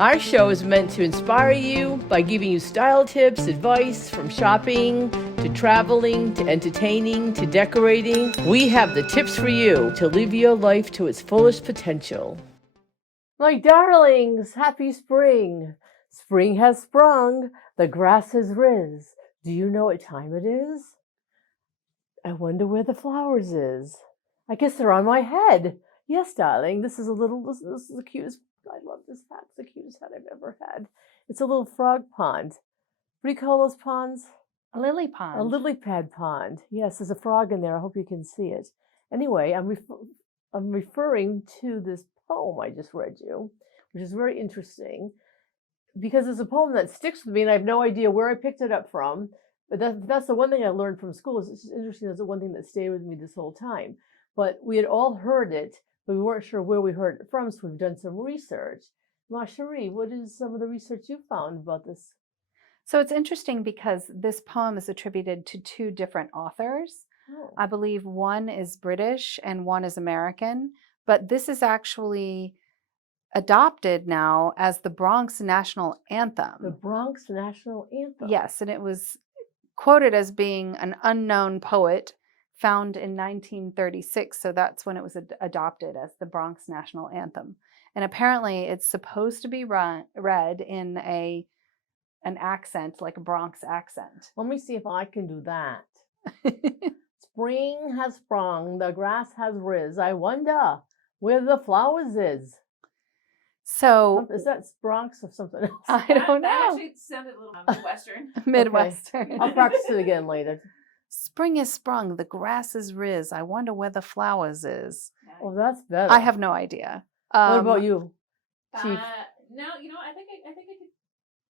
Our show is meant to inspire you by giving you style tips, advice from shopping to traveling to entertaining to decorating. We have the tips for you to live your life to its fullest potential. My darlings, happy spring. Spring has sprung, the grass has riz. Do you know what time it is? I wonder where the flowers is. I guess they're on my head. Yes, darling, this is the cutest, I love this hat. It's the cutest hat I've ever had. It's a little frog pond. What do you call those ponds? A lily pond. A lily pad pond. Yes, there's a frog in there. I hope you can see it. Anyway, I'm referring to this poem I just read you, which is very interesting because it's a poem that sticks with me and I have no idea where I picked it up from. But that's the one thing I learned from school. It's just interesting. That's the one thing that stayed with me this whole time. But we had all heard it, but we weren't sure where we heard it from, so we've done some research. Ma Cherie, what is some of the research you found about this? So it's interesting because this poem is attributed to two different authors. Oh. I believe one is British and one is American, but this is actually adopted now as the Bronx National Anthem. The Bronx National Anthem. Yes, and it was quoted as being an unknown poet found in 1936, so that's when it was adopted as the Bronx National Anthem. And apparently it's supposed to be read in an accent, like a Bronx accent. Let me see if I can do that. Spring has sprung, the grass has riz. I wonder where the flowers is. So is that Bronx or something else? I don't know. That actually sounded a little Midwestern. Midwestern. Okay. I'll practice it again later. Spring is sprung, the grass is riz. I wonder where the flowers is. Well, that's better. I have no idea. What about you, Chief? No, I think I could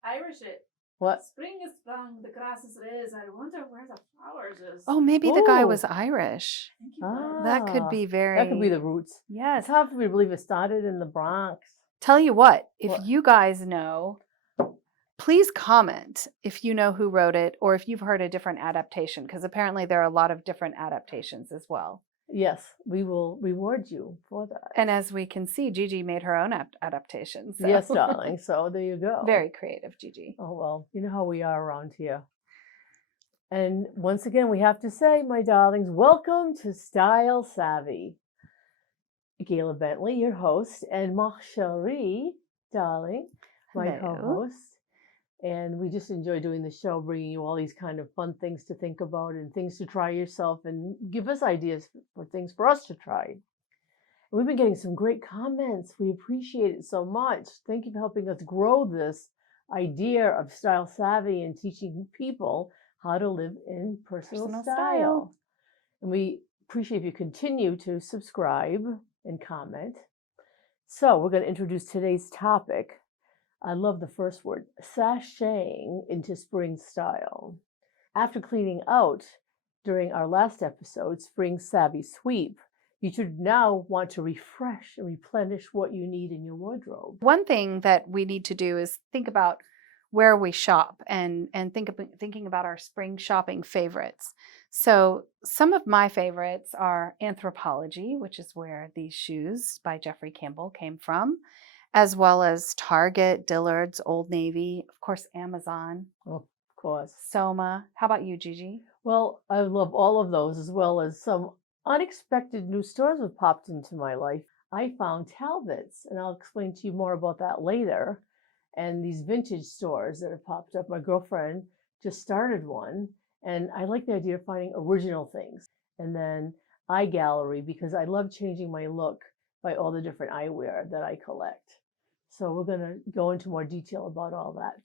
Irish it. What? Spring is sprung, the grass is riz. I wonder where the flowers is. Oh, maybe the guy was Irish. Thank you. That could be very. That could be the roots. Yes. It's hard for me to believe it started in the Bronx. Tell you what, if you guys know, please comment if you know who wrote it or if you've heard a different adaptation, because apparently there are a lot of different adaptations as well. Yes, we will reward you for that. And as we can see, Gigi made her own adaptation. So. Yes, darling. So there you go. Very creative, Gigi. Oh, well, you know how we are around here. And once again, we have to say, my darlings, welcome to Style Savvy. Gayla Bentley, your host, and Ma Cherie, darling, my co-host. And we just enjoy doing the show, bringing you all these kind of fun things to think about and things to try yourself and give us ideas for things for us to try. And we've been getting some great comments. We appreciate it so much. Thank you for helping us grow this idea of Style Savvy and teaching people how to live in personal style. And we appreciate if you continue to subscribe and comment. So we're going to introduce today's topic. I love the first word, sashaying into spring style. After cleaning out during our last episode, Spring Savvy Sweep, you should now want to refresh and replenish what you need in your wardrobe. One thing that we need to do is think about where we shop and thinking about our spring shopping favorites. So some of my favorites are Anthropologie, which is where these shoes by Jeffrey Campbell came from, as well as Target, Dillard's, Old Navy, of course, Amazon. Oh, of course. Soma. How about you, Gigi? Well, I love all of those, as well as some unexpected new stores have popped into my life. I found Talbot's, and I'll explain to you more about that later. And these vintage stores that have popped up. My girlfriend just started one, and I like the idea of finding original things. And then eye gallery, because I love changing my look by all the different eyewear that I collect. So we're going to go into more detail about all that.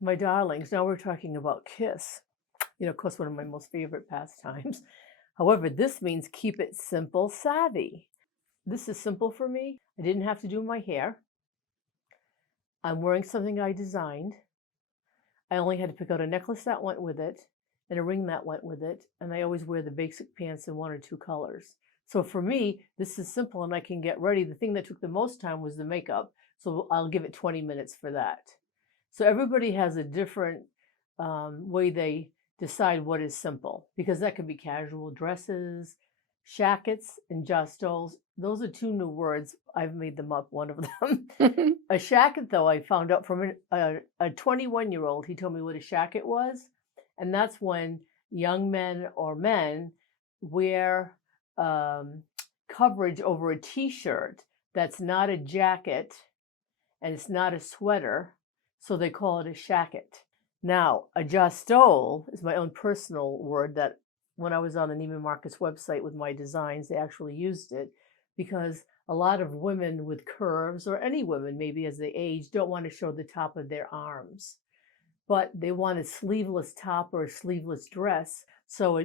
My darlings, now we're talking about Kiss. Of course, one of my most favorite pastimes. However, this means keep it simple, savvy. This is simple for me. I didn't have to do my hair. I'm wearing something I designed. I only had to pick out a necklace that went with it and a ring that went with it. And I always wear the basic pants in one or two colors. So for me, this is simple and I can get ready. The thing that took the most time was the makeup. So I'll give it 20 minutes for that. So everybody has a different way they decide what is simple, because that could be casual dresses, shackets and jostoles. Those are two new words. I've made them up, one of them. A shacket, though, I found out from a 21-year-old. He told me what a shacket was. And that's when young men or men wear coverage over a T-shirt that's not a jacket and it's not a sweater. So they call it a shacket. Now, a jostole is my own personal word that when I was on the Neiman Marcus website with my designs, they actually used it because a lot of women with curves, or any women maybe as they age, don't want to show the top of their arms. But they want a sleeveless top or a sleeveless dress. So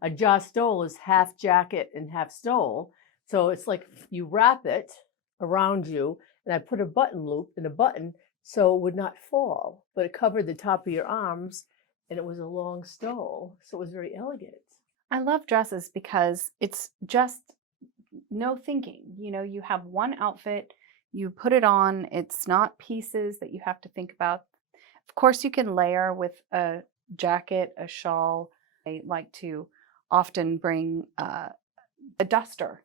a jostole is half jacket and half stole. So it's like you wrap it around you, and I put a button loop in a button so it would not fall, but it covered the top of your arms, and it was a long stole. So it was very elegant. I love dresses because it's just no thinking. You know, you have one outfit, you put it on, it's not pieces that you have to think about. Of course, you can layer with a jacket, a shawl. I like to often bring a duster.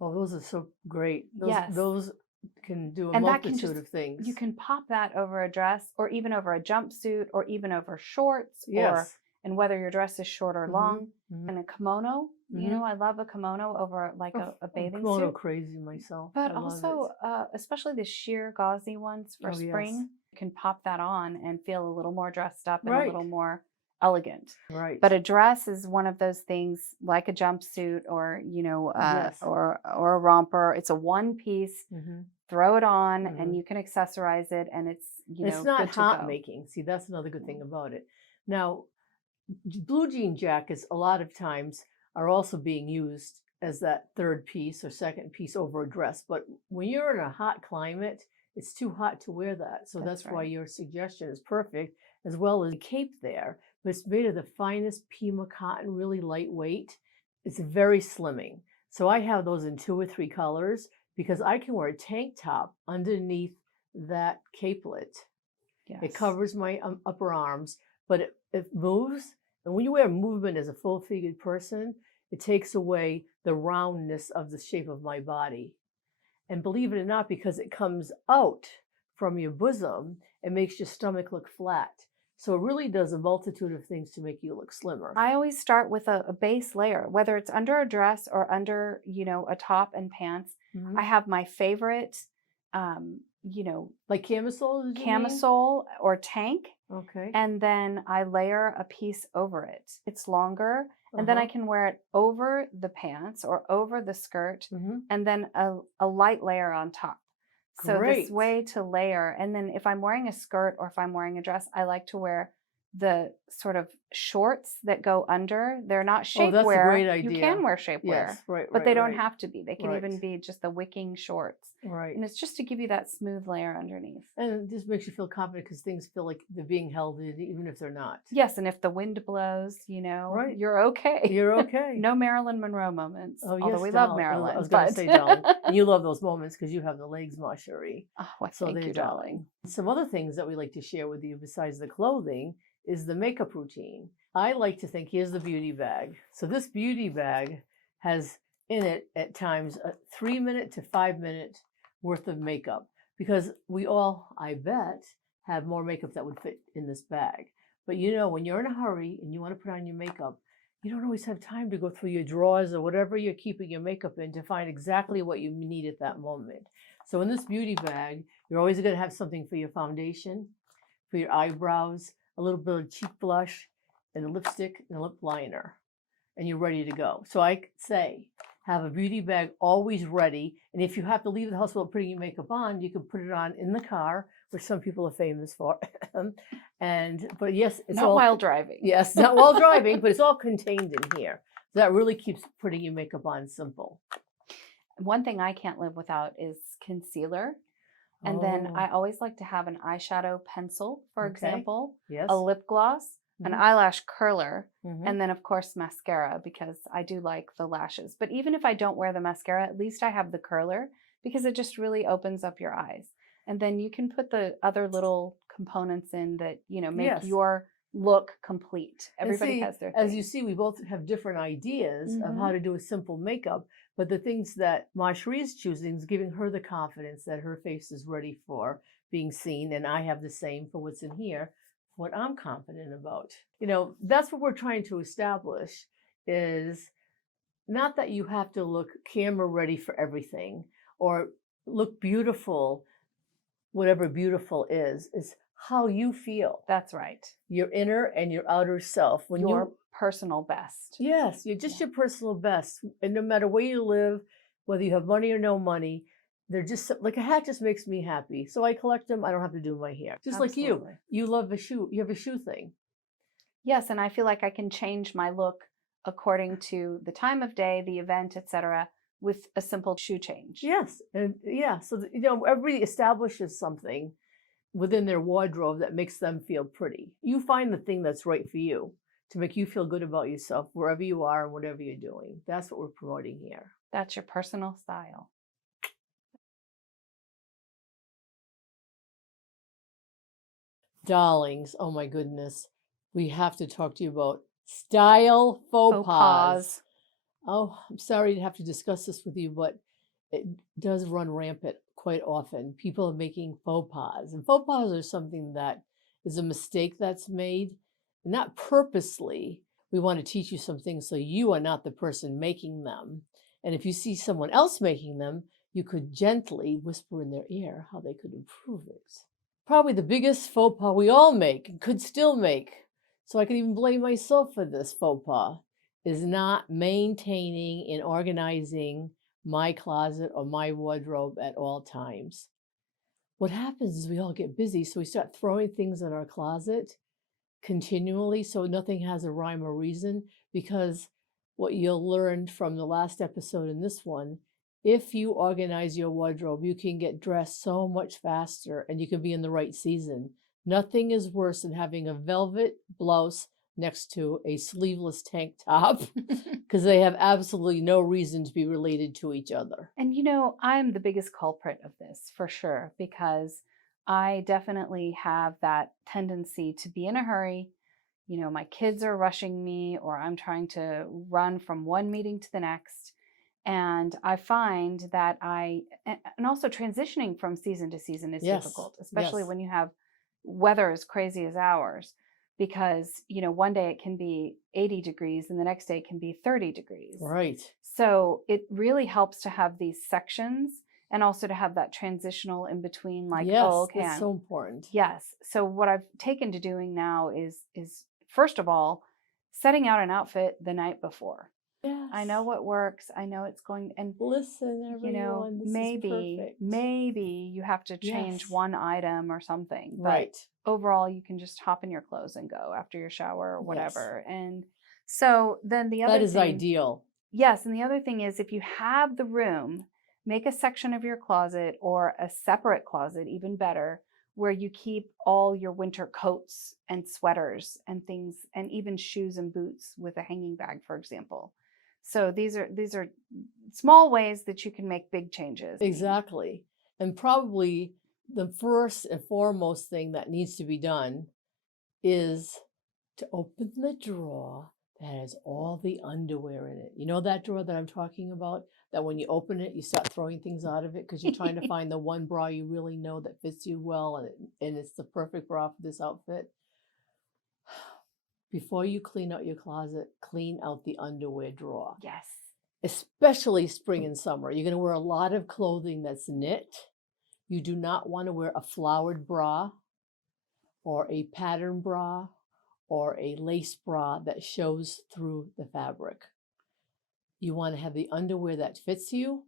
Oh, those are so great. Yes. Those can do a And that can multitude of things. You can pop that over a dress, or even over a jumpsuit, or even over shorts. Yes. And whether your dress is short or long. And a kimono. You know, I love a kimono over like a bathing kimono suit. crazy myself. But I love also, it. especially the sheer gauzy ones for spring, Yes. you can pop that on and feel a little more dressed up and Right. a little more elegant. Right. But a dress is one of those things like a jumpsuit, or you know, Yes. or a romper. It's a one piece. Throw it on, and you can accessorize it, and it's it's not good to hot go. making. See, that's another good thing about it. Now, blue jean jackets a lot of times are also being used as that third piece or second piece over a dress. But when you're in a hot climate, it's too hot to wear that. So that's why right. your suggestion is perfect, as well as a cape there. But it's made of the finest Pima cotton, really lightweight. It's very slimming. So I have those in 2 or 3 colors because I can wear a tank top underneath that capelet. Yes. It covers my upper arms, but it moves. And when you wear movement as a full-figured person, it takes away the roundness of the shape of my body. And believe it or not, because it comes out from your bosom, it makes your stomach look flat. So it really does a multitude of things to make you look slimmer. I always start with a base layer, whether it's under a dress or under, a top and pants. I have my favorite, like camisole? Camisole or tank. Okay. And then I layer a piece over it. It's longer. And then I can wear it over the pants or over the skirt, and then a light layer on top. So this way to layer. And then if I'm wearing a skirt or if I'm wearing a dress, I like to wear the sort of shorts that go under. They're not shapewear. Oh, that's a great idea. You can wear shapewear, yes, but they don't have to be. They can even be just the wicking shorts. Right. And it's just to give you that smooth layer underneath. And it just makes you feel confident because things feel like they're being held in, even if they're not. Yes, and if the wind blows, you're okay. You're okay. No Marilyn Monroe moments. Oh, yes, although we love darling. Marilyn. I was going to say, darling. And you love those moments because you have the legs, Ma Cherie. Oh, well, so thank you, darling. Some other things that we like to share with you besides the clothing is the makeup routine. I like to think, here's the beauty bag. So this beauty bag has in it at times a 3-minute to 5-minute worth of makeup, because we all, I bet, have more makeup that would fit in this bag. But when you're in a hurry and you want to put on your makeup, you don't always have time to go through your drawers or whatever you're keeping your makeup in to find exactly what you need at that moment. So in this beauty bag, you're always going to have something for your foundation, for your eyebrows, a little bit of cheek blush, and a lipstick and a lip liner, and you're ready to go. So I say, have a beauty bag always ready. And if you have to leave the house without putting your makeup on, you can put it on in the car, which some people are famous for. But yes, it's not all while driving. Yes, not while driving, but it's all contained in here. So that really keeps putting your makeup on simple. One thing I can't live without is concealer. And then I always like to have an eyeshadow pencil, for example, yes, a lip gloss, an eyelash curler, and then of course mascara, because I do like the lashes. But even if I don't wear the mascara, at least I have the curler, because it just really opens up your eyes. And then you can put the other little components in that, make your look complete. And Everybody see, has their as thing. you see, we both have different ideas of Mhm. how to do a simple makeup, but the things that Ma Cherie is choosing is giving her the confidence that her face is ready for being seen, and I have the same for what's in here, what I'm confident about. You know, that's what we're trying to establish is not that you have to look camera ready for everything or look beautiful, whatever beautiful is how you feel. That's right. Your inner and your outer self. When Your you personal best. Yes, you're just your personal best. And no matter where you live, whether you have money or no money, they're just like a hat just makes me happy. So I collect them. I don't have to do my hair. Just like you. Absolutely. You love a shoe. You have a shoe thing. Yes, and I feel like I can change my look according to the time of day, the event, etc., with a simple shoe change. Yes. And yeah, so you know, everybody establishes something within their wardrobe that makes them feel pretty. You find the thing that's right for you to make you feel good about yourself wherever you are and whatever you're doing. That's what we're promoting here. That's your personal style. Darlings, oh my goodness, we have to talk to you about style faux pas. Oh, I'm sorry to have to discuss this with you, but it does run rampant quite often. People are making faux pas, and faux pas are something that is a mistake that's made, not purposely. We want to teach you some things so you are not the person making them. And if you see someone else making them, you could gently whisper in their ear how they could improve it. Probably the biggest faux pas we all make and could still make, so I can even blame myself for this faux pas, is not maintaining and organizing my closet or my wardrobe at all times. What happens is we all get busy, so we start throwing things in our closet continually so nothing has a rhyme or reason, because what you'll learn from the last episode and this one, if you organize your wardrobe, you can get dressed so much faster and you can be in the right season. Nothing is worse than having a velvet blouse next to a sleeveless tank top because they have absolutely no reason to be related to each other. And you know, I'm the biggest culprit of this for sure, because I definitely have that tendency to be in a hurry. You know, my kids are rushing me, or I'm trying to run from one meeting to the next. And I find that and also transitioning from season to season is Yes, difficult, especially yes. when you have weather as crazy as ours, because, you know, one day it can be 80 degrees and the next day it can be 30 degrees. Right. So it really helps to have these sections and also to have that transitional in between, like, Yes, oh, okay. that's so important. Yes. So what I've taken to doing now is first of all, setting out an outfit the night before. Yes. I know what works. I know it's going, and Listen, everyone, you know, this is perfect. maybe you have to change Yes. one item or something. But Right. overall, you can just hop in your clothes and go after your shower or Yes. whatever. And so then the other That is thing, ideal. yes, and the other thing is, if you have the room, make a section of your closet or a separate closet, even better, where you keep all your winter coats and sweaters and things, and even shoes and boots with a hanging bag, for example. So these are small ways that you can make big changes. Exactly. And probably the first and foremost thing that needs to be done is to open the drawer that has all the underwear in it. You know that drawer that I'm talking about? That when you open it, you start throwing things out of it because you're trying to find the one bra you really know that fits you well and it's the perfect bra for this outfit. Before you clean out your closet, clean out the underwear drawer. Yes. Especially spring and summer. You're going to wear a lot of clothing that's knit. You do not want to wear a flowered bra or a pattern bra or a lace bra that shows through the fabric. You want to have the underwear that fits you,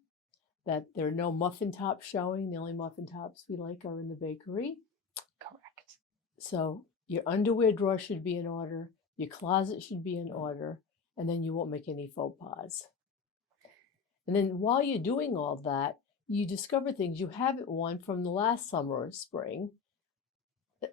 that there are no muffin tops showing. The only muffin tops we like are in the bakery. Correct. So your underwear drawer should be in order. Your closet should be in order. And then you won't make any faux pas. And then while you're doing all that, you discover things you haven't worn from the last summer or spring,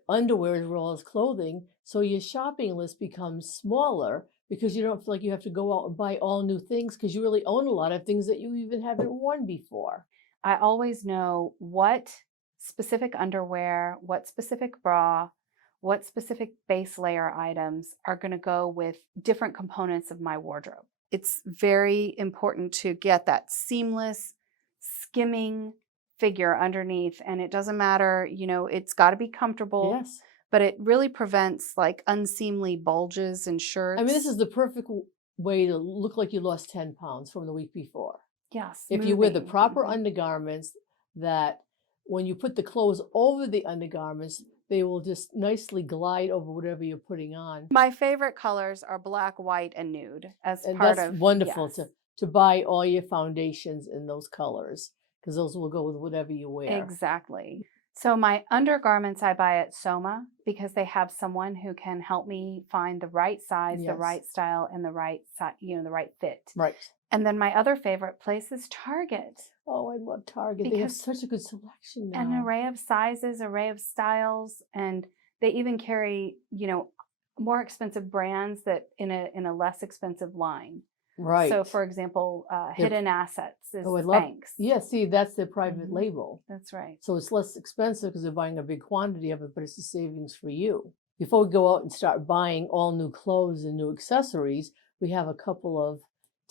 underwear as well as clothing. So your shopping list becomes smaller because you don't feel like you have to go out and buy all new things because you really own a lot of things that you even haven't worn before. I always know what specific underwear, what specific bra, what specific base layer items are going to go with different components of my wardrobe. It's very important to get that seamless, skimming figure underneath. And it doesn't matter, it's got to be comfortable. Yes. But it really prevents like unseemly bulges in shirts. I mean, this is the perfect way to look like you lost 10 pounds from the week before. Yes. If you wear the proper undergarments, that when you put the clothes over the undergarments, they will just nicely glide over whatever you're putting on. My favorite colors are black, white, and nude And that's wonderful to buy all your foundations in those colors, because those will go with whatever you wear. Exactly. So my undergarments I buy at Soma because they have someone who can help me find the right size, the right style, and the right the right fit. Right. And then my other favorite place is Target. Oh, I love Target. They have such a good selection now. An array of sizes, array of styles, and they even carry, more expensive brands that in a less expensive line. Right. So, for example, Hidden Assets is Spanx. Yeah, see, that's their private label. That's right. So it's less expensive because they're buying a big quantity of it, but it's a savings for you. Before we go out and start buying all new clothes and new accessories, we have a couple of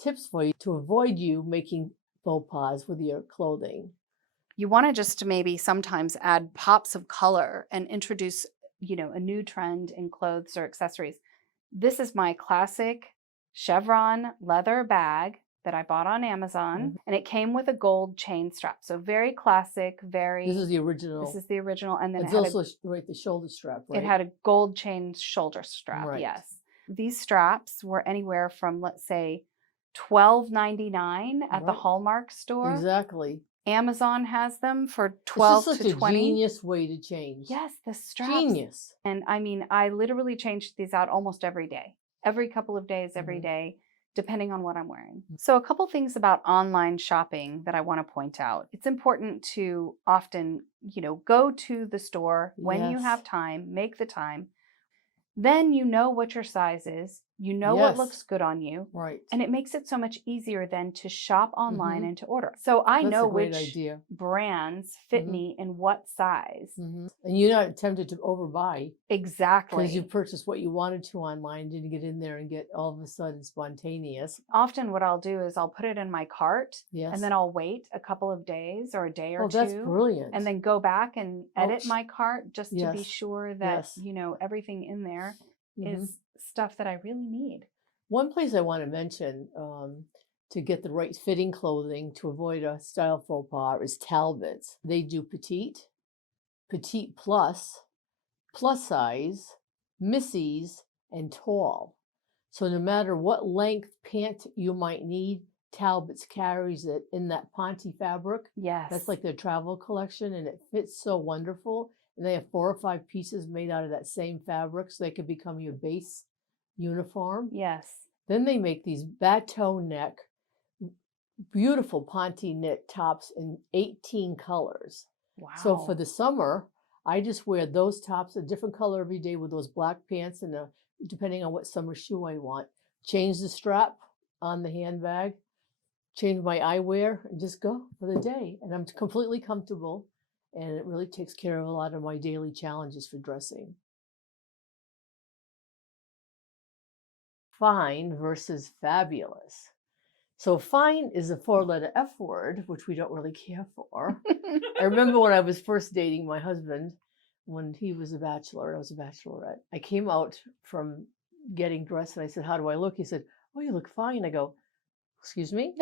tips for you to avoid you making faux pas with your clothing. You want to just maybe sometimes add pops of color and introduce, a new trend in clothes or accessories. This is my classic chevron leather bag that I bought on Amazon, and it came with a gold chain strap. So very classic, This is the original. This is the original, and then it's also the shoulder strap, right? It had a gold chain shoulder strap. Right. Yes, these straps were anywhere from, let's say, $12.99 at the Hallmark store. Exactly. Amazon has them for $12 to $20. It's a genius way to change. Yes, the straps. Genius. And I mean, I literally change these out almost every day. Every couple of days, every day, depending on what I'm wearing. So a couple things about online shopping that I want to point out. It's important to often, go to the store when you have time, make the time. Then you know what your size is. You know what looks good on you. Right. And it makes it so much easier then to shop online and to order. So I know which brands fit me in what size. And you're not tempted to overbuy. Exactly. Because you purchased what you wanted to online, didn't get in there and get all of a sudden spontaneous. Often what I'll do is I'll put it in my cart and then I'll wait a couple of days or a day or two. Oh, that's brilliant. And then go back and edit my cart just to be sure that, everything in there is stuff that I really need. One place I want to mention to get the right fitting clothing to avoid a style faux pas is Talbot's. They do petite, petite plus, plus size, missies, and tall. So no matter what length pant you might need, Talbot's carries it in that Ponte fabric. Yes. That's like their travel collection, and it fits so wonderful. And they have 4 or 5 pieces made out of that same fabric, so they could become your base uniform. Yes. Then they make these bateau neck, beautiful Ponte knit tops in 18 colors. Wow. So for the summer, I just wear those tops, a different color every day with those black pants and depending on what summer shoe I want. Change the strap on the handbag, change my eyewear, and just go for the day. And I'm completely comfortable, and it really takes care of a lot of my daily challenges for dressing. Fine versus fabulous. So fine is a 4-letter F word, which we don't really care for. I remember when I was first dating my husband, when he was a bachelor, I was a bachelorette. I came out from getting dressed and I said, "How do I look?" He said, "Oh, you look fine." I go, "Excuse me?"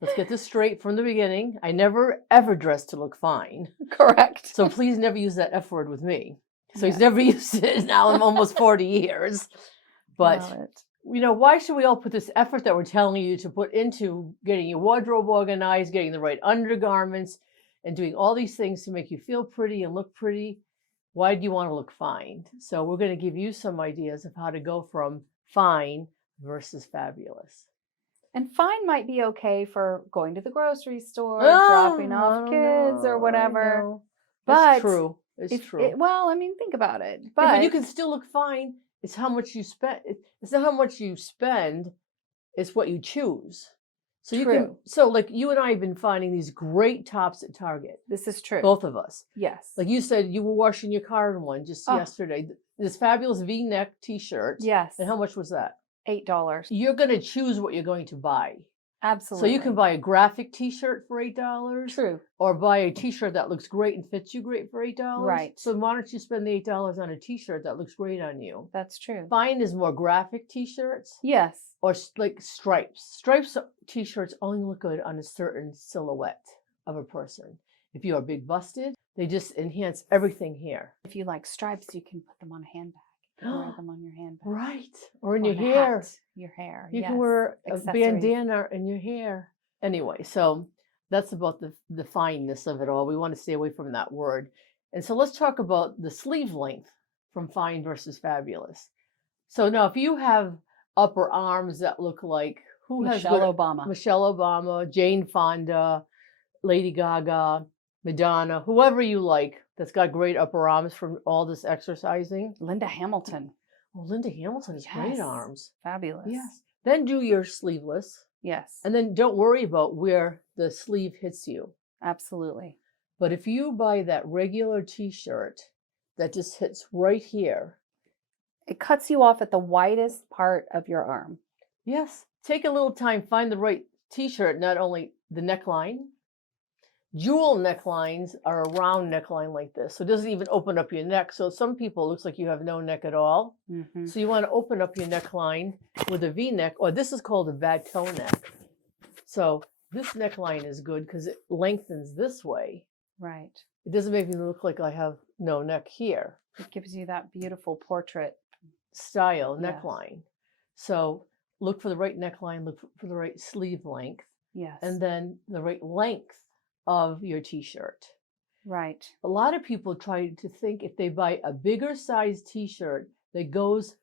Let's get this straight from the beginning. I never, ever dressed to look fine. Correct. So please never use that F word with me. So he's never used it. Now I'm almost 40 years. But, why should we all put this effort that we're telling you to put into getting your wardrobe organized, getting the right undergarments, and doing all these things to make you feel pretty and look pretty? Why do you want to look fine? So we're going to give you some ideas of how to go from fine versus fabulous. And fine might be okay for going to the grocery store, dropping off kids or whatever. But that's true. It's true. Think about it. But you can still look fine. It's how much you spend. It's not how much you spend. It's what you choose. So you True. can, so like you and I have been finding these great tops at Target, This is true. both of us. Yes. Like you said, you were washing your car in one just Oh. yesterday. This fabulous V-neck T-shirt. Yes. And how much was that? $8. You're going to choose what you're going to buy. Absolutely. So you can buy a graphic T-shirt for $8. True. Or buy a T-shirt that looks great and fits you great for $8. Right. So why don't you spend the $8 on a T-shirt that looks great on you? That's true. Find is more graphic T-shirts. Yes. Or like stripes. Stripes T-shirts only look good on a certain silhouette of a person. If you are big busted, they just enhance everything here. If you like stripes, you can put them on a handbag. You can wear them on your handbag. Right. Or in Or your on a hair. hat. Your hair. You yes. can wear a Accessories. bandana in your hair. Anyway, so that's about the fineness of it all. We want to stay away from that word. And so let's talk about the sleeve length from fine versus fabulous. So now if you have upper arms that look like Michelle Obama. Michelle Obama, Jane Fonda, Lady Gaga, Madonna, whoever you like that's got great upper arms from all this exercising. Linda Hamilton. Oh, Linda Hamilton has great arms. Fabulous. Yes. Then do your sleeveless. Yes. And then don't worry about where the sleeve hits you. Absolutely. But if you buy that regular T-shirt that just hits right here. It cuts you off at the widest part of your arm. Yes. Take a little time, find the right T-shirt, not only the neckline. Jewel necklines are a round neckline like this. So it doesn't even open up your neck. So some people, it looks like you have no neck at all. Mm-hmm. So you want to open up your neckline with a V-neck, or this is called a bateau neck. So this neckline is good because it lengthens this way. Right. It doesn't make me look like I have no neck here. It gives you that beautiful portrait Style Yes. neckline. So look for the right neckline, look for the right sleeve length, Yes. and then the right length of your T-shirt. Right. A lot of people try to think if they buy a bigger size T-shirt that goes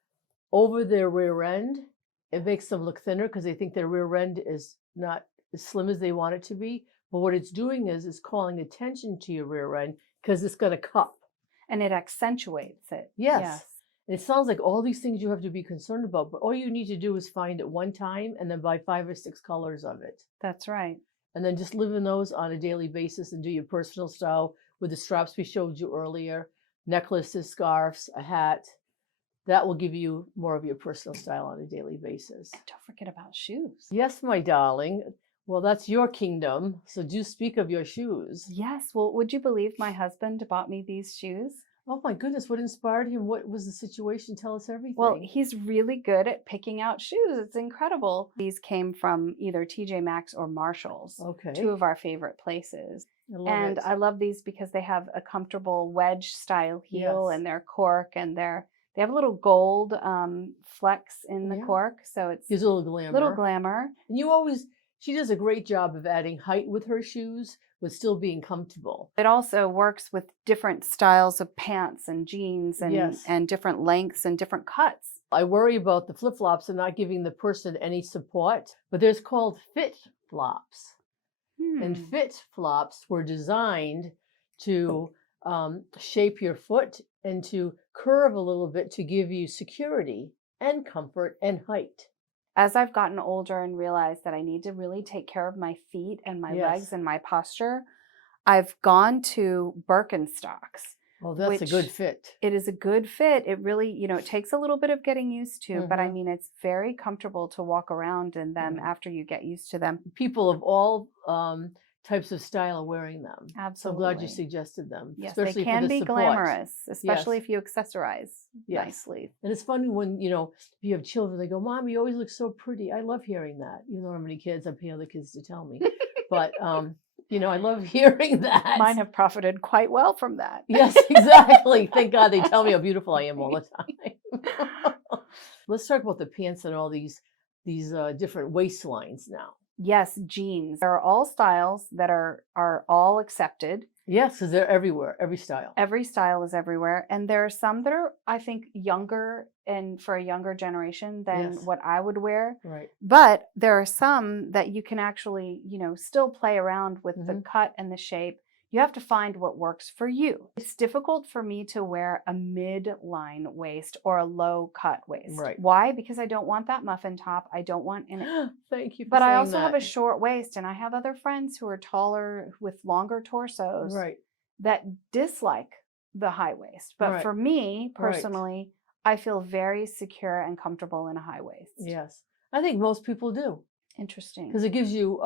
over their rear end, it makes them look thinner because they think their rear end is not as slim as they want it to be. But what it's doing is it's calling attention to your rear end because it's going to cup. And it accentuates it. Yes. It sounds like all these things you have to be concerned about, but all you need to do is find it one time and then buy 5 or 6 colors of it. That's right. And then just live in those on a daily basis and do your personal style with the straps we showed you earlier, necklaces, scarves, a hat. That will give you more of your personal style on a daily basis. And don't forget about shoes. Yes, my darling. Well, that's your kingdom. So do speak of your shoes. Yes. Well, would you believe my husband bought me these shoes? Oh my goodness, what inspired him? What was the situation? Tell us everything. Well, he's really good at picking out shoes. It's incredible. These came from either TJ Maxx or Marshall's, okay. 2 of our favorite places. I love these because they have a comfortable wedge style heel Yes. and they're cork and they have a little gold flecks in the Yeah. cork. So it's gives a little glamour. little glamour. And she does a great job of adding height with her shoes, but still being comfortable. It also works with different styles of pants and jeans and, Yes. and different lengths and different cuts. I worry about the flip-flops and not giving the person any support, but there's called fit flops. And fit flops were designed to shape your foot and to curve a little bit to give you security and comfort and height. As I've gotten older and realized that I need to really take care of my feet and my Yes. legs and my posture, I've gone to Birkenstocks. Oh, that's a good fit. It is a good fit. It really, it takes a little bit of getting used to, but I Mhm. mean, it's very comfortable to walk around in them Yeah. after you get used to them. People of all types of style are wearing them. Absolutely. So I'm glad you suggested them. Yes, especially they can for the be support. glamorous, especially Yes. if you accessorize Yes. nicely. And it's funny when, if you have children, they go, Mom, you always look so pretty. I love hearing that. You don't have many kids. I pay other kids to tell me. But, I love hearing that. Mine have profited quite well from that. Yes, exactly. Thank God they tell me how beautiful I am all the time. Let's talk about the pants and all these different waistlines now. Yes, jeans. There are all styles that are all accepted. Yes, because they're everywhere, every style. Every style is everywhere. And there are some that are, I think, younger and for a younger generation than Yes. what I would wear. Right. But there are some that you can actually, still play around with the Mhm. cut and the shape. You have to find what works for you. It's difficult for me to wear a midline waist or a low cut waist. Right. Why? Because I don't want that muffin top. I don't want an Thank you for but saying I also that. have a short waist, and I have other friends who are taller with longer torsos Right. that dislike the high waist. But Right. for me Right. personally, I feel very secure and comfortable in a high waist. Yes. I think most people do, Interesting. because it gives you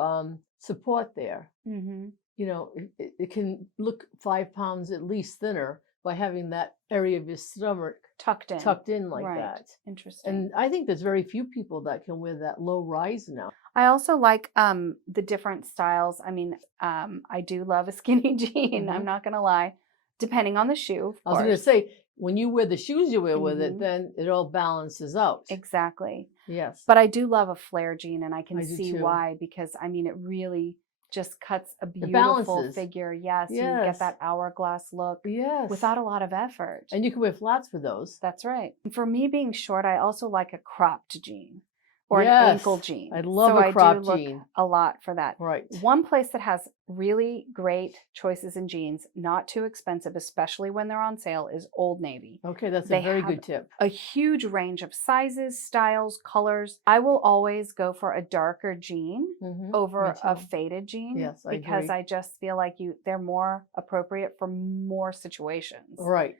support there. Mm-hmm. You know, it can look 5 pounds at least thinner by having that area of your stomach Tucked in like right. that. Interesting. And I think there's very few people that can wear that low rise now. I also like the different styles. I mean, I do love a skinny jean. I'm not gonna lie, depending on the shoe. I was going to say, when you wear the shoes you wear with it, then it all balances out. Exactly. Yes. But I do love a flare jean, and I can I do see too. why, because I mean, it really just cuts a beautiful balances. figure. Yes, you Yes. get that hourglass look Yes. without a lot of effort. And you can wear flats with those. That's right. For me being short, I also like a cropped jean or an Yes. ankle jean. I love so a cropped I do look jean. a lot for that. Right. One place that has really great choices in jeans, not too expensive, especially when they're on sale, is Old Navy. Okay, that's They a very have good tip. A huge range of sizes, styles, colors. I will always go for a darker jean over Me a too. faded jean. Yes, I because agree. I just feel like they're more appropriate for more situations. Right.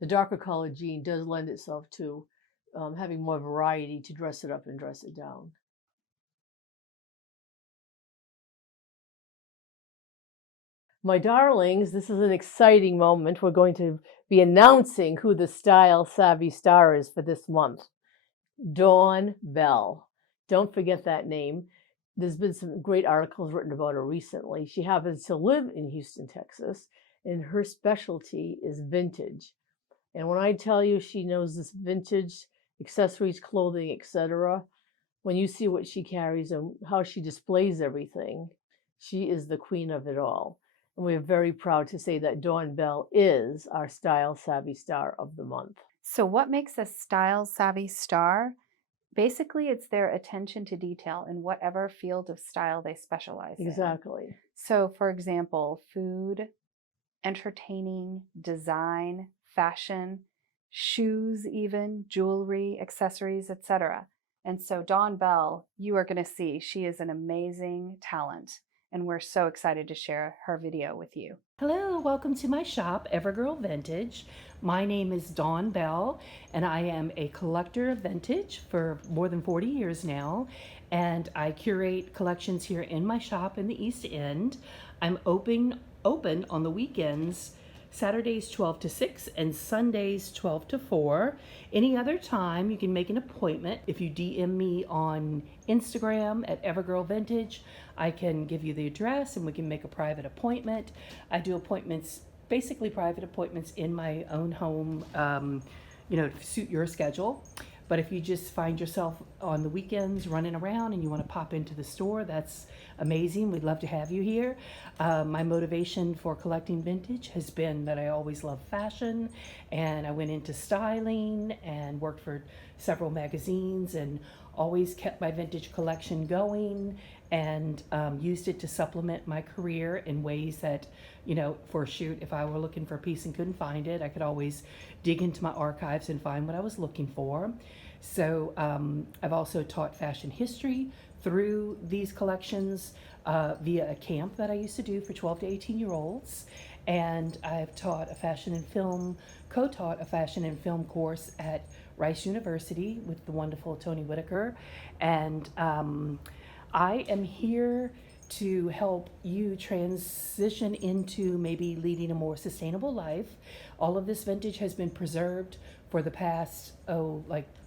The darker colored jean does lend itself to having more variety to dress it up and dress it down. My darlings, this is an exciting moment. We're going to be announcing who the Style Savvy star is for this month. Dawn Bell. Don't forget that name. There's been some great articles written about her recently. She happens to live in Houston, Texas, and her specialty is vintage. And when I tell you she knows this vintage accessories, clothing, etc., when you see what she carries and how she displays everything, she is the queen of it all. And we're very proud to say that Dawn Bell is our Style Savvy Star of the month. So what makes a Style Savvy star? Basically, it's their attention to detail in whatever field of style they specialize in. Exactly. So, for example, food, entertaining, design, fashion, shoes even, jewelry, accessories, etc. And so Dawn Bell, you are going to see she is an amazing talent, and we're so excited to share her video with you. Hello, welcome to my shop, Evergirl Vintage. My name is Dawn Bell, and I am a collector of vintage for more than 40 years now, and I curate collections here in my shop in the East End. I'm open on the weekends, Saturdays 12 to 6 and Sundays 12 to 4. Any other time, you can make an appointment. If you DM me on Instagram at Evergirl Vintage, I can give you the address and we can make a private appointment. I do appointments, basically private appointments in my own home, to suit your schedule. But if you just find yourself on the weekends running around and you want to pop into the store, that's amazing. We'd love to have you here. My motivation for collecting vintage has been that I always loved fashion, and I went into styling and worked for several magazines and always kept my vintage collection going, and used it to supplement my career in ways that, for a shoot, if I were looking for a piece and couldn't find it, I could always dig into my archives and find what I was looking for. So I've also taught fashion history through these collections via a camp that I used to do for 12 to 18-year-olds. And I've taught a fashion and film, co-taught a fashion and film course at Rice University with the wonderful Tony Whitaker. And I am here to help you transition into maybe leading a more sustainable life. All of this vintage has been preserved for the past,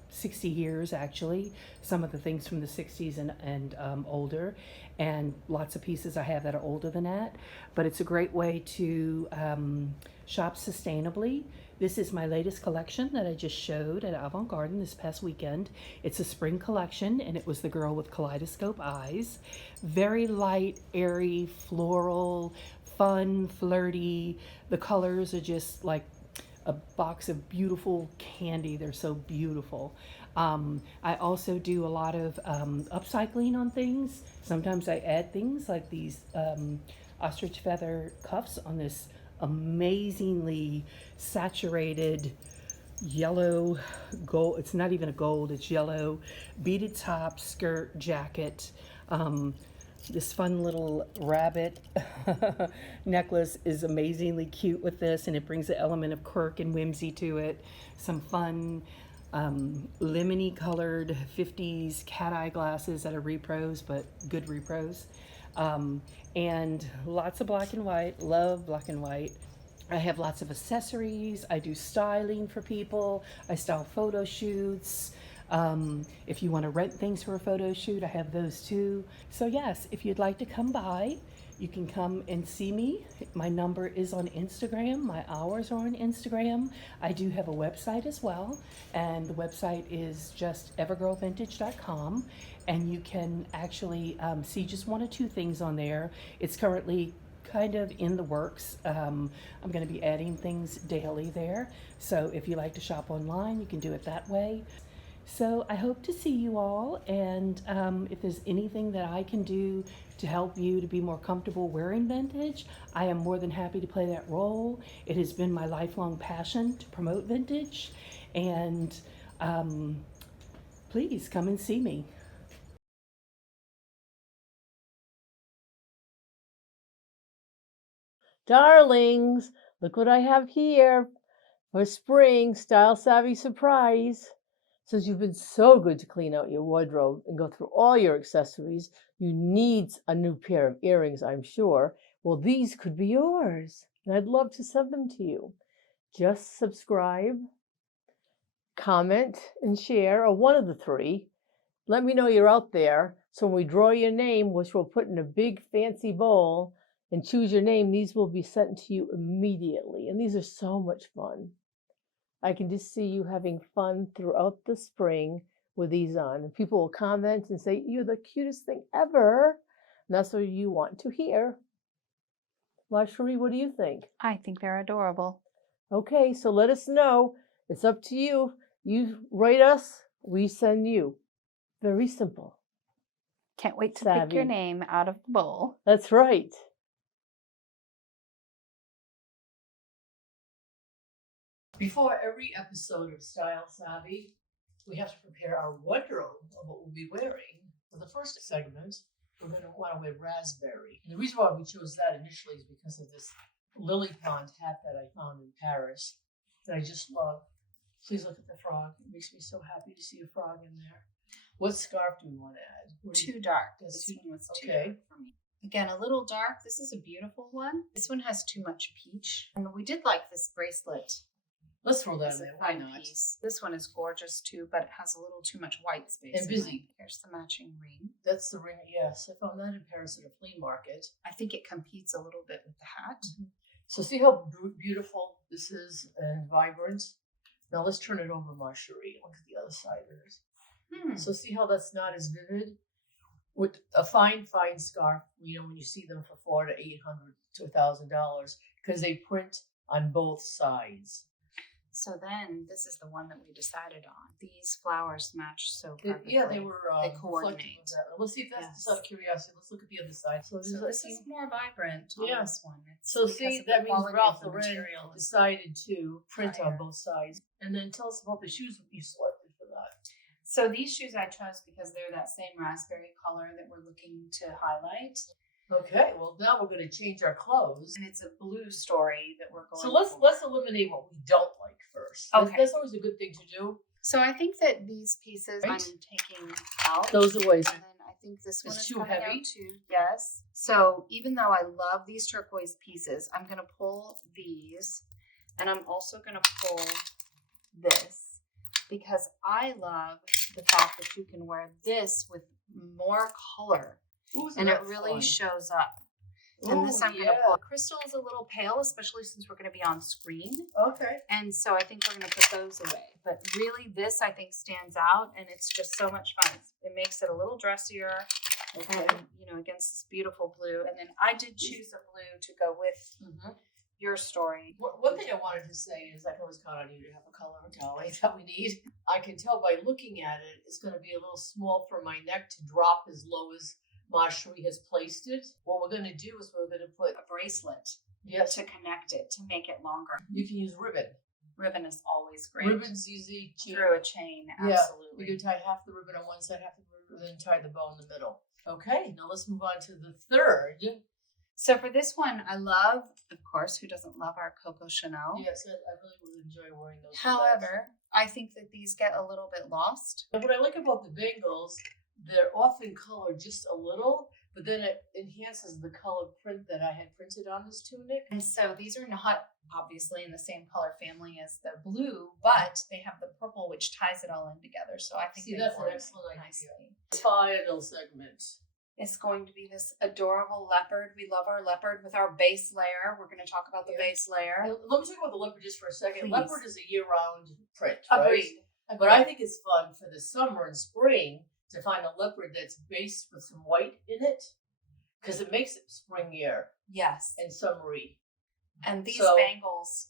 60 years actually. Some of the things from the 60s and older, and lots of pieces I have that are older than that. But it's a great way to shop sustainably. This is my latest collection that I just showed at Avant Garden this past weekend. It's a spring collection, and it was the girl with kaleidoscope eyes. Very light, airy, floral, fun, flirty. The colors are just like a box of beautiful candy. They're so beautiful. I also do a lot of upcycling on things. Sometimes I add things like these ostrich feather cuffs on this amazingly saturated yellow gold. It's not even a gold, it's yellow beaded top, skirt, jacket. This fun little rabbit necklace is amazingly cute with this, and it brings an element of quirk and whimsy to it. Some fun lemony colored 50s cat eye glasses that are repros, but good repros. And lots of black and white. Love black and white. I have lots of accessories. I do styling for people. I style photo shoots. If you want to rent things for a photo shoot, I have those too. So yes, if you'd like to come by, you can come and see me. My number is on Instagram. My hours are on Instagram. I do have a website as well, and the website is just evergirlvintage.com, and you can actually see just one or two things on there. It's currently kind of in the works. I'm going to be adding things daily there. So if you like to shop online, you can do it that way. So I hope to see you all, and if there's anything that I can do to help you to be more comfortable wearing vintage, I am more than happy to play that role. It has been my lifelong passion to promote vintage, and please come and see me. Darlings, look what I have here for spring style savvy surprise. Since you've been so good to clean out your wardrobe and go through all your accessories, you need a new pair of earrings, I'm sure. Well, these could be yours, and I'd love to send them to you. Just subscribe, comment, and share, or one of the three. Let me know you're out there, so when we draw your name, which we'll put in a big fancy bowl, and choose your name, these will be sent to you immediately. And these are so much fun. I can just see you having fun throughout the spring with these on. And people will comment and say, you're the cutest thing ever. And that's what you want to hear. Ma Cherie, what do you think? I think they're adorable. Okay, so let us know. It's up to you. You write us, we send you. Very simple. Can't wait to pick your Savvy. name out of the bowl. That's right. Before every episode of Style Savvy, we have to prepare our wardrobe of what we'll be wearing. For the first segment, we're going to want to wear raspberry. And the reason why we chose that initially is because of this lily pond hat that I found in Paris that I just love. Please look at the frog. It makes me so happy to see a frog in there. What scarf do we want to add? Too dark. That's This too- one was too okay. dark for me. Again, a little dark. This is a beautiful one. This one has too much peach. And we did like this bracelet. Let's throw that It's in a there. Why fun not? piece. This one is gorgeous too, but it has a little too much white space. And in busy. it. Here's the matching ring. That's the ring. Yes, I found that in Paris at a flea market. I think it competes a little bit with the hat. So see how beautiful this is and vibrant? Now let's turn it over, Ma Cherie. Look at the other side of it. So see how that's not as vivid? With a fine scarf, when you see them for $400 to $800 to $1,000, because they print on both sides. So then this is the one that we decided on. These flowers match so perfectly. Yeah, they were They reflective coordinate. of that. Let's see if that's just out of curiosity. Let's look at the other side. So, So this is more vibrant on Yeah. this one. It's So because see, of the that means quality of Ralph the Lauren material. decided to print on higher. both sides. And then tell us about the shoes that you selected for that. So these shoes I chose because they're that same raspberry color that we're looking to highlight. Okay, well now we're going to change our clothes. And it's a blue story that we're going So let's for. eliminate what we don't like first. Okay. That's always a good thing to do. So I think that these pieces Right. I'm taking out. Those are ways. And then I think this one It's is too coming heavy? out too. Yes. So even though I love these turquoise pieces, I'm going to pull these, and I'm also going to pull this because I love the fact that you can wear this with more color, Ooh, isn't and it that really fun? shows up. And this Ooh, I'm going to pull. Crystal is a little pale, especially since we're going to be on screen. Okay. And so I think we're going to put those away. But really, this I think stands out, and it's just so much fun. It makes it a little dressier, Okay. and against this beautiful blue. And then I did choose a blue to go with your story. One thing I wanted to say is I can always count on you to have a color dolly that we need. I can tell by looking at it, it's going to be a little small for my neck to drop as low as Ma Cherie has placed it. What we're going to do is we're going to put A bracelet yes, to connect it, to make it longer. you can use ribbon. Ribbon is always great. Ribbon's easy. Through a chain, Yeah, absolutely. you can tie half the ribbon on one side, half the ribbon, and then tie the bow in the middle. Okay, now let's move on to the third. So for this one, I love, of course, who doesn't love our Coco Chanel? Yes, I really would enjoy wearing those. However, I think that these get a little bit lost. And what I like about the bangles, they're often colored just a little, but then it enhances the color print that I had printed on this tunic. And so these are not obviously in the same color family as the blue, but they have the purple, which ties it all in together. So I think See, they that's an coordinate excellent nicely. idea. Final segment. It's going to be this adorable leopard. We love our leopard with our base layer. We're going to talk about the Yeah. base layer. And let me talk about the leopard just for a second. Please. Leopard is a year-round print, right? Agreed. But I think it's fun for the summer and spring to find a leopard that's based with some white in it, because it makes it springier Yes. and summery. And these So- bangles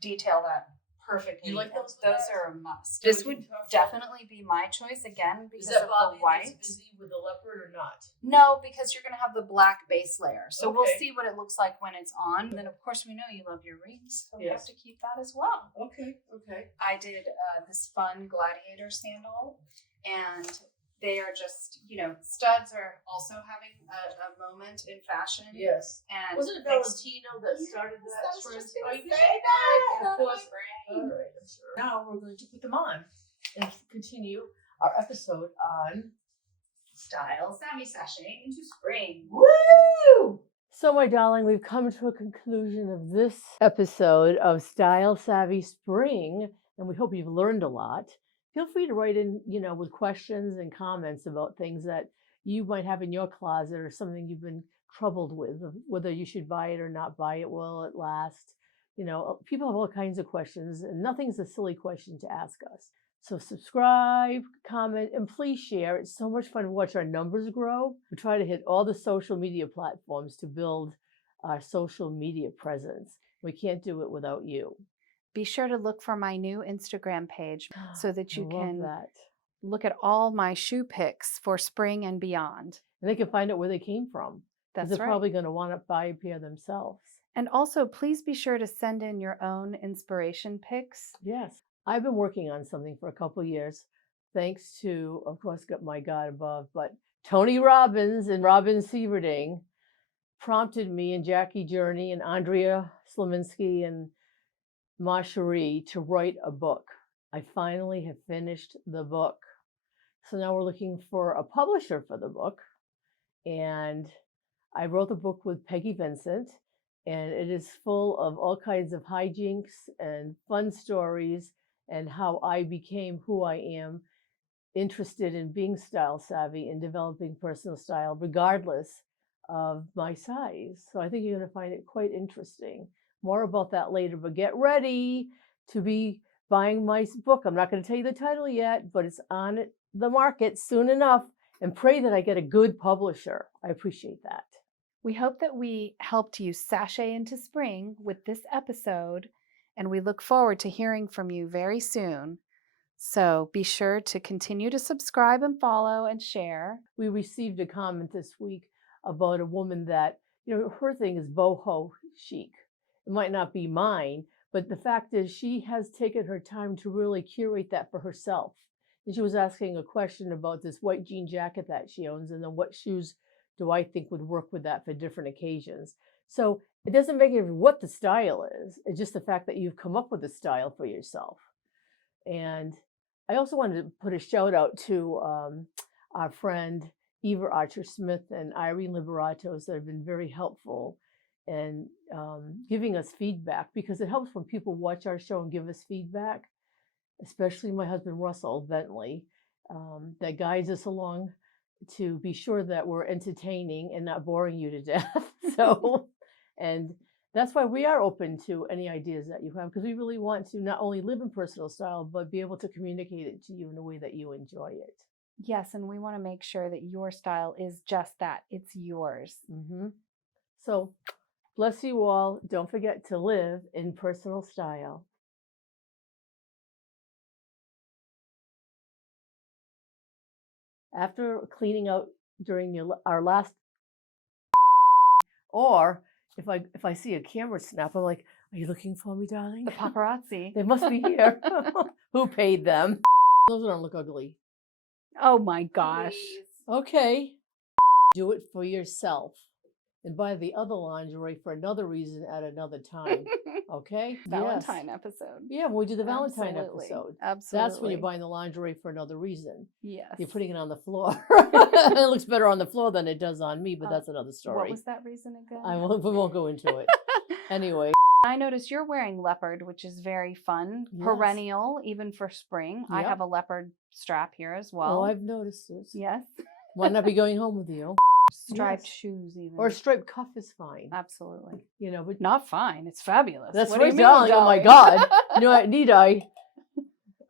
detail that perfectly. You like those with Those that? are a must. Do This we would talk about- definitely be my choice again Is because that of Bobby the white. that's busy with the leopard or not? No, because you're going to have the black base layer. So we'll Okay. see what it looks like when it's on. And then, of course, we know you love your rings. So we Yes. have to keep that as well. Okay, okay. I did this fun gladiator sandal. And they are just, studs are also having a moment in fashion. Yes. And Wasn't it thanks- Valentino that started Yes, that I was trend? just gonna Oh, you say said that. Of Out of my course. brain. All right, I'm sure. Now we're going to put them on and continue our episode on Style savvy sashaying into spring. Woo! So, my darling, we've come to a conclusion of this episode of Style Savvy Spring, and we hope you've learned a lot. Feel free to write in, with questions and comments about things that you might have in your closet or something you've been troubled with, whether you should buy it or not buy it, will it last? People have all kinds of questions, and nothing's a silly question to ask us. So subscribe, comment, and please share. It's so much fun to watch our numbers grow. We try to hit all the social media platforms to build our social media presence. We can't do it without you. Be sure to look for my new Instagram page so that you I love can that. look at all my shoe picks for spring and beyond. And they can find out where they came from. 'Cause That's they're right. probably going to want to buy a pair themselves. And also, please be sure to send in your own inspiration picks. Yes. I've been working on something for a couple of years, thanks to, of course, got my God above, but Tony Robbins and Robin Sieverding prompted me and Jackie Journey and Andrea Slominski and Ma Cherie to write a book. I finally have finished the book. So now we're looking for a publisher for the book. And I wrote the book with Peggy Vincent, and it is full of all kinds of hijinks and fun stories and how I became who I am, interested in being style savvy and developing personal style regardless of my size. So I think you're going to find it quite interesting. More about that later, but get ready to be buying my book. I'm not going to tell you the title yet, but it's on the market soon enough, and pray that I get a good publisher. I appreciate that. We hope that we helped you sashay into spring with this episode, and we look forward to hearing from you very soon. So be sure to continue to subscribe and follow and share. We received a comment this week about a woman that, her thing is boho chic. It might not be mine, but the fact is she has taken her time to really curate that for herself. And she was asking a question about this white jean jacket that she owns, and then what shoes do I think would work with that for different occasions. So it doesn't make it what the style is. It's just the fact that you've come up with a style for yourself. And I also wanted to put a shout out to our friend Eva Archer-Smith and Irene Liberatos that have been very helpful in giving us feedback, because it helps when people watch our show and give us feedback, especially my husband Russell Bentley, that guides us along to be sure that we're entertaining and not boring you to death. And that's why we are open to any ideas that you have, because we really want to not only live in personal style, but be able to communicate it to you in a way that you enjoy it. Yes, and we want to make sure that your style is just that. It's yours. So Bless you all. Don't forget to live in personal style. After cleaning out during our last, or if I see a camera snap, I'm like, "Are you looking for me, darling?" The paparazzi. They must be here. Who paid them? Those don't look ugly. Oh my gosh. Okay. Do it for yourself. And buy the other lingerie for another reason at another time. Okay? Valentine episode. Yeah, when we do the Valentine Absolutely. episode. Absolutely. That's when you're buying the lingerie for another reason. Yes. You're putting it on the floor. It looks better on the floor than it does on me, but that's another story. What was that reason again? We won't go into it. Anyway. I noticed you're wearing leopard, which is very fun. Yes. Perennial, even for spring. I Yep. have a leopard strap here as well. Oh, I've noticed this. Yes. Why not be going home with you? Striped Yes. shoes even. Or a striped cuff is fine. Absolutely. You know, but Not fine. It's fabulous. that's What do right, you mean, darling. Oh my darling? God. You know, need I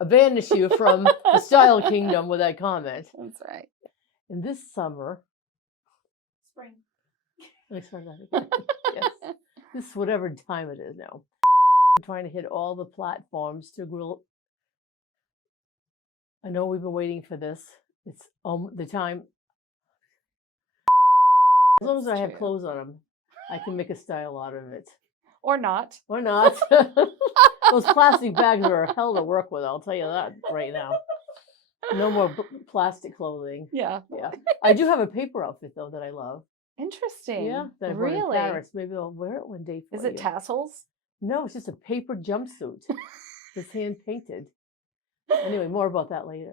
banish you from the style kingdom with that comment? That's right. And this summer, Spring. let me start that again. Yes. This whatever time it is now. I'm trying to hit all the platforms to grill. I know we've been waiting for this. It's the time. As long as I That's have true. clothes on them, I can make a style out of it. Or not. Or not. Those plastic bags are hell to work with, I'll tell you that right now. No more plastic clothing. Yeah. Yeah. I do have a paper outfit, though, that I love. Interesting. Yeah, that I bought in Really? Paris. Maybe I'll wear it one day for Is it you. tassels? No, it's just a paper jumpsuit. It's hand painted. Anyway, more about that later.